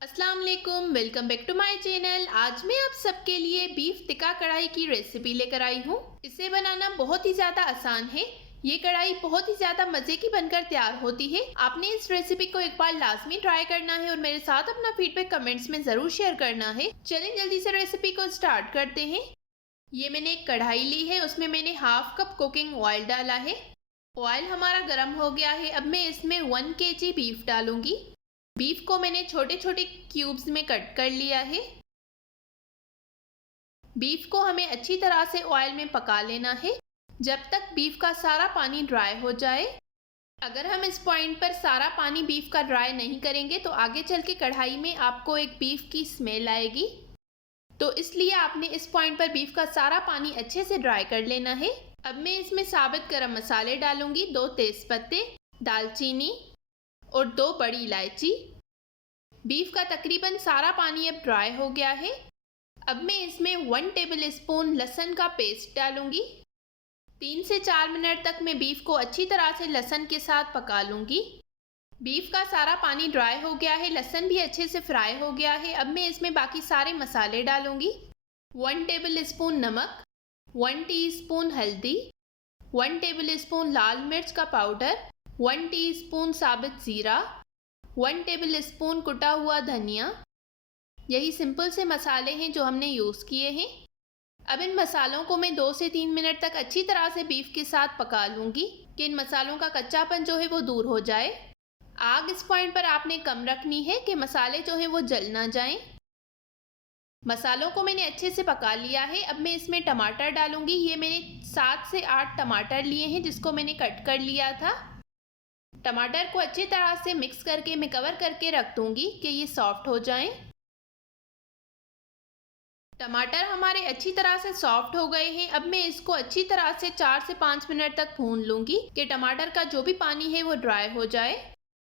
अस्सलाम वालेकुम, welcome back to my channel. आज मैं आप सबके लिए बीफ टिक्का कढ़ाई की रेसिपी लेकर आई हूँ। इसे बनाना बहुत ही ज़्यादा आसान है। ये कढ़ाई बहुत ही ज़्यादा मज़े की बनकर तैयार होती है। आपने इस रेसिपी को एक बार लाजमी ट्राई करना है और मेरे साथ अपना फीडबैक कमेंट्स में ज़रूर शेयर करना है। चलें जल्दी से रेसिपी को स्टार्ट करते हैं। ये मैंने एक कढ़ाई ली है, उसमें मैंने हाफ कप कुकिंग ऑयल डाला है। ऑयल हमारा गर्म हो गया है। अब मैं इसमें 1 kg बीफ डालूंगी। बीफ को मैंने छोटे छोटे क्यूब्स में कट कर लिया है। बीफ को हमें अच्छी तरह से ऑयल में पका लेना है जब तक बीफ का सारा पानी ड्राई हो जाए। अगर हम इस पॉइंट पर सारा पानी बीफ का ड्राई नहीं करेंगे तो आगे चल के कढ़ाई में आपको एक बीफ की स्मेल आएगी। तो इसलिए आपने इस पॉइंट पर बीफ का सारा पानी अच्छे से ड्राई कर लेना है। अब मैं इसमें साबुत गरम मसाले डालूंगी, 2 तेज़पत्ते, दालचीनी और 2 बड़ी इलायची। बीफ का तकरीबन सारा पानी अब ड्राई हो गया है। अब मैं इसमें 1 टेबल स्पून लहसुन का पेस्ट डालूंगी। 3 से 4 मिनट तक मैं बीफ को अच्छी तरह से लहसुन के साथ पका लूंगी। बीफ का सारा पानी ड्राई हो गया है, लहसुन भी अच्छे से फ्राई हो गया है। अब मैं इसमें बाकी सारे मसाले डालूंगी। 1 टेबल स्पून नमक, 1 टीस्पून हल्दी, 1 टेबल स्पून लाल मिर्च का पाउडर, 1 टीस्पून साबुत ज़ीरा, 1 टेबल स्पून कुटा हुआ धनिया। यही सिंपल से मसाले हैं जो हमने यूज़ किए हैं। अब इन मसालों को मैं 2 से 3 मिनट तक अच्छी तरह से बीफ के साथ पका लूँगी कि इन मसालों का कच्चापन जो है वो दूर हो जाए। आग इस पॉइंट पर आपने कम रखनी है कि मसाले जो हैं वो जल ना जाएं। मसालों को मैंने अच्छे से पका लिया है। अब मैं इसमें टमाटर डालूँगी। ये मैंने 7 से 8 टमाटर लिए हैं जिसको मैंने कट कर लिया था। टमाटर को अच्छी तरह से मिक्स करके मैं कवर करके रख दूंगी कि ये सॉफ्ट हो जाएं। टमाटर हमारे अच्छी तरह से सॉफ्ट हो गए हैं। अब मैं इसको अच्छी तरह से 4 से 5 मिनट तक भून लूंगी कि टमाटर का जो भी पानी है वो ड्राई हो जाए।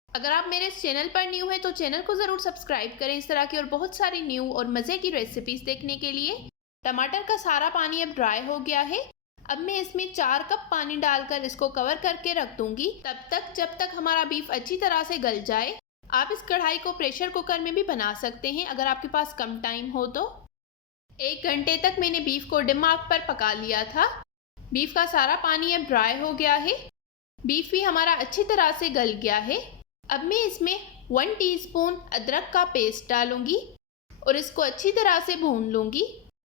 अगर आप मेरे इस चैनल पर न्यू हैं तो चैनल को ज़रूर सब्सक्राइब करें इस तरह की और बहुत सारी न्यू और मज़े की रेसिपीज़ देखने के लिए। टमाटर का सारा पानी अब ड्राई हो गया है। अब मैं इसमें 4 कप पानी डालकर इसको कवर करके रख दूंगी तब तक जब तक हमारा बीफ अच्छी तरह से गल जाए। आप इस कढ़ाई को प्रेशर कुकर में भी बना सकते हैं अगर आपके पास कम टाइम हो तो। 1 घंटे तक मैंने बीफ को डिम आंच पर पका लिया था। बीफ का सारा पानी अब ड्राई हो गया है। बीफ भी हमारा अच्छी तरह से गल गया है। अब मैं इसमें 1 टीस्पून अदरक का पेस्ट डालूंगी और इसको अच्छी तरह से भून लूंगी।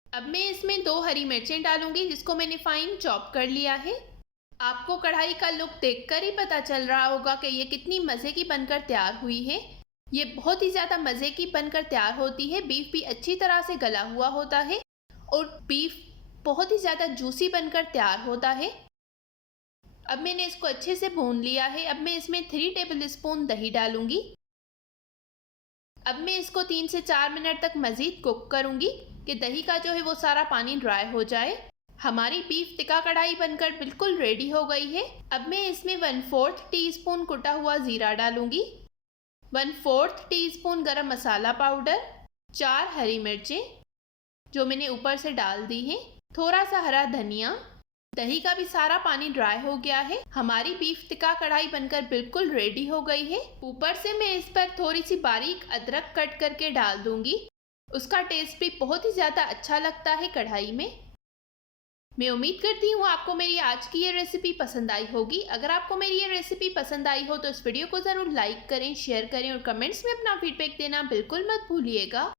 अब मैं इसमें 2 हरी मिर्चें डालूंगी जिसको मैंने फाइन चॉप कर लिया है। आपको कढ़ाई का लुक देखकर ही पता चल रहा होगा कि ये कितनी मज़े की बनकर तैयार हुई है। ये बहुत ही ज़्यादा मज़े की बनकर तैयार होती है। बीफ भी अच्छी तरह से गला हुआ होता है और बीफ बहुत ही ज़्यादा जूसी बनकर तैयार होता है। अब मैंने इसको अच्छे से भून लिया है। अब मैं इसमें 3 टेबल स्पून दही डालूंगी। अब मैं इसको 3 से 4 मिनट तक मज़ीद कुक करूंगी कि दही का जो है वो सारा पानी ड्राई हो जाए। हमारी बीफ टिक्का कढ़ाई बनकर बिल्कुल रेडी हो गई है। अब मैं इसमें 1/4 टीस्पून कुटा हुआ ज़ीरा डालूंगी, 1/4 टीस्पून गरम मसाला पाउडर, 4 हरी मिर्चें जो मैंने ऊपर से डाल दी हैं, थोड़ा सा हरा धनिया। दही का भी सारा पानी ड्राई हो गया है। हमारी बीफ टिक्का कढ़ाई बनकर बिल्कुल रेडी हो गई है। ऊपर से मैं इस पर थोड़ी सी बारीक अदरक कट करके डाल दूंगी। उसका टेस्ट भी बहुत ही ज़्यादा अच्छा लगता है कढ़ाई में। मैं उम्मीद करती हूँ आपको मेरी आज की ये रेसिपी पसंद आई होगी। अगर आपको मेरी ये रेसिपी पसंद आई हो तो इस वीडियो को ज़रूर लाइक करें, शेयर करें और कमेंट्स में अपना फीडबैक देना बिल्कुल मत भूलिएगा।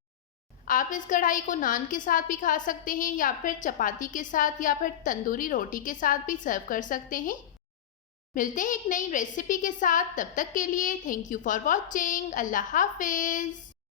आप इस कढ़ाई को नान के साथ भी खा सकते हैं या फिर चपाती के साथ या फिर तंदूरी रोटी के साथ भी सर्व कर सकते हैं। मिलते हैं एक नई रेसिपी के साथ, तब तक के लिए थैंक यू फॉर वॉचिंग। अल्लाह हाफिज़।